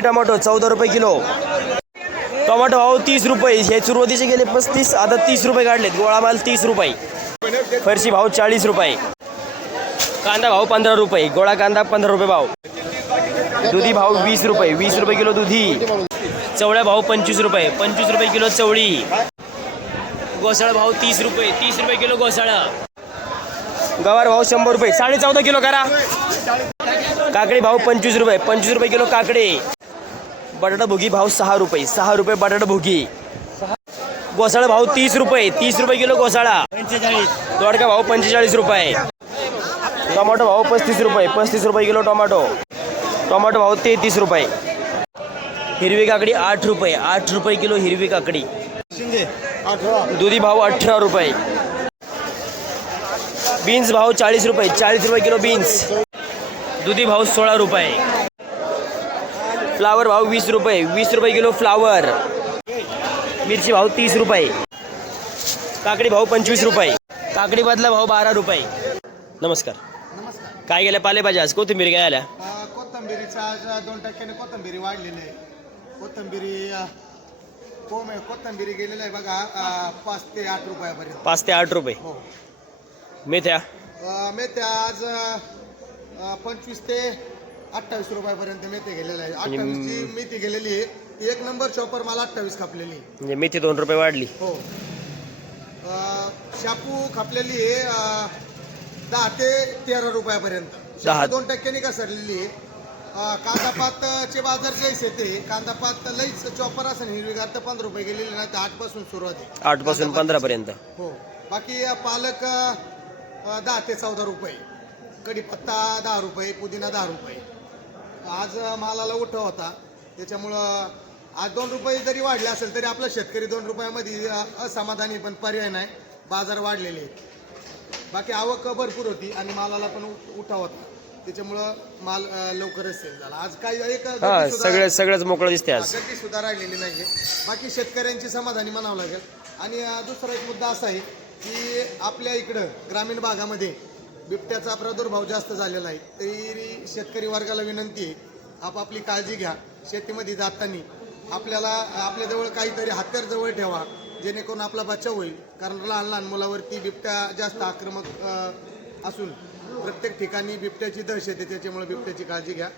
हिरवी टोमॅटो 14 रुपये kilo. Tomato भाव 30 रुपये. हे सुरुवातीचे गेले 35, आता 30 रुपये काढलेत. गोळा माल 30 रुपये. फरशी भाव 40 रुपये. कांदा भाव 15 रुपये. गोळा कांदा 15 रुपये भाव. दुधी भाव 20 रुपये. 20 रुपये किलो दुधी. चवळ्या भाव 25 रुपये. 25 रुपये किलो चवळी. गोसाळा भाव 30 रुपये. 30 रुपये किलो गोसाळा. गवार भाव 100 रुपये. 14.5 किलो करा. काकडी भाव 25 रुपये. 25 रुपये किलो काकडे. बटाटा भोगी भाव 6 रुपये. 6 रुपये बटाटा भोगी. गोसाळा भाव 30 रुपये. 30 रुपये किलो गोसाळा. दोडका भाव 45 रुपये. टोमॅटो भाव 35 रुपये. 35 रुपये किलो टोमॅटो. टोमॅटो भाव 33 रुपये. हिरवी काकडी 8 रुपये. 8 रुपये किलो हिरवी काकडी. दुधी भाव 18 रुपये. बीन्स भाव 40 रुपये. 40 रुपये किलो बीन्स. दुधी भाव 16 रुपये. फ्लावर भाव 20 रुपये. 20 रुपये किलो फ्लावर. मिरची भाव 30 रुपये. काकडी भाव 25 रुपये. काकडी बदला भाव 12 रुपये. नमस्कार. काय गेल्या पालेभाज्या आज? कोथिंबीर काय आल्या? कोथिंबीरीचा आज 2% कोथिंबीरी वाढलेली आहे. कोथिंबीरी गेलेलं आहे बघा 5 ते 8 रुपयापर्यंत. 5 ते 8 रुपये. हो. मेथ्या मेथ्या आज 25 ते 28 रुपयापर्यंत मेथी गेलेलं आहे. 28 ची मेथी गेलेली आहे. ती 1 नंबर चॉपर मला 28 खापलेली आहे. म्हणजे मेथी 2 रुपये वाढली. हो. शापू खापलेली आहे 10 ते 13 रुपयापर्यंत. 2% घसरलेली आहे. कांदापातचे बाजार जैसे ते कांदापात लईच चॉपर असेल हिरवीगार तर 15 रुपये गेलेले नाही तर 8 पासून सुरुवात आहे. 8 पासून 15 पर्यंत. हो. बाकी पालक 10 ते 14 रुपये. कढीपत्ता 10 रुपये. पुदिना 10 रुपये. आज मालाला उठाव होता त्याच्यामुळं आज 2 रुपये जरी वाढले असेल तरी आपला शेतकरी 2 रुपयामध्ये असमाधानी पण पर्याय नाही. बाजार वाढलेले बाकी आवक भरपूर होती आणि मालाला पण उठाव होता त्याच्यामुळं माल लवकरच सेल झाला. आज काही एक सगळंच मोकळं दिसते आज. गर्दी सुद्धा राहिलेली नाहीये. बाकी शेतकऱ्यांची समाधानी म्हणावं लागेल. आणि दुसरा एक मुद्दा असा आहे की आपल्या इकडं ग्रामीण भागामध्ये बिबट्याचा प्रादुर्भाव जास्त झालेला आहे. तरी शेतकरी वर्गाला विनंती आहे आपापली काळजी घ्या. शेतीमध्ये जाताना आपल्याला आपल्याजवळ काहीतरी हत्यार जवळ ठेवा जेणेकरून आपला बचाव होईल. कारण लहान लहान मुलावरती बिबट्या जास्त आक्रमक असून प्रत्येक ठिकाणी बिबट्याची दहशत आहे त्याच्यामुळे बिबट्याची काळजी घ्या.